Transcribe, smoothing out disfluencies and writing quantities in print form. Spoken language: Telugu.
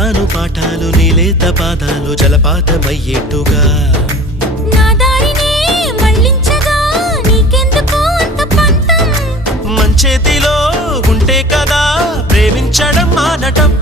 చెబుతాను పాఠాలు నీలేత పాదాలు జలపాతమయ్యేట్టుగా నా దారినే మళ్ళించగా నీకెందుకు అంత పంతం మంచేతిలో ఉంటే కదా ప్రేమించడం మానటం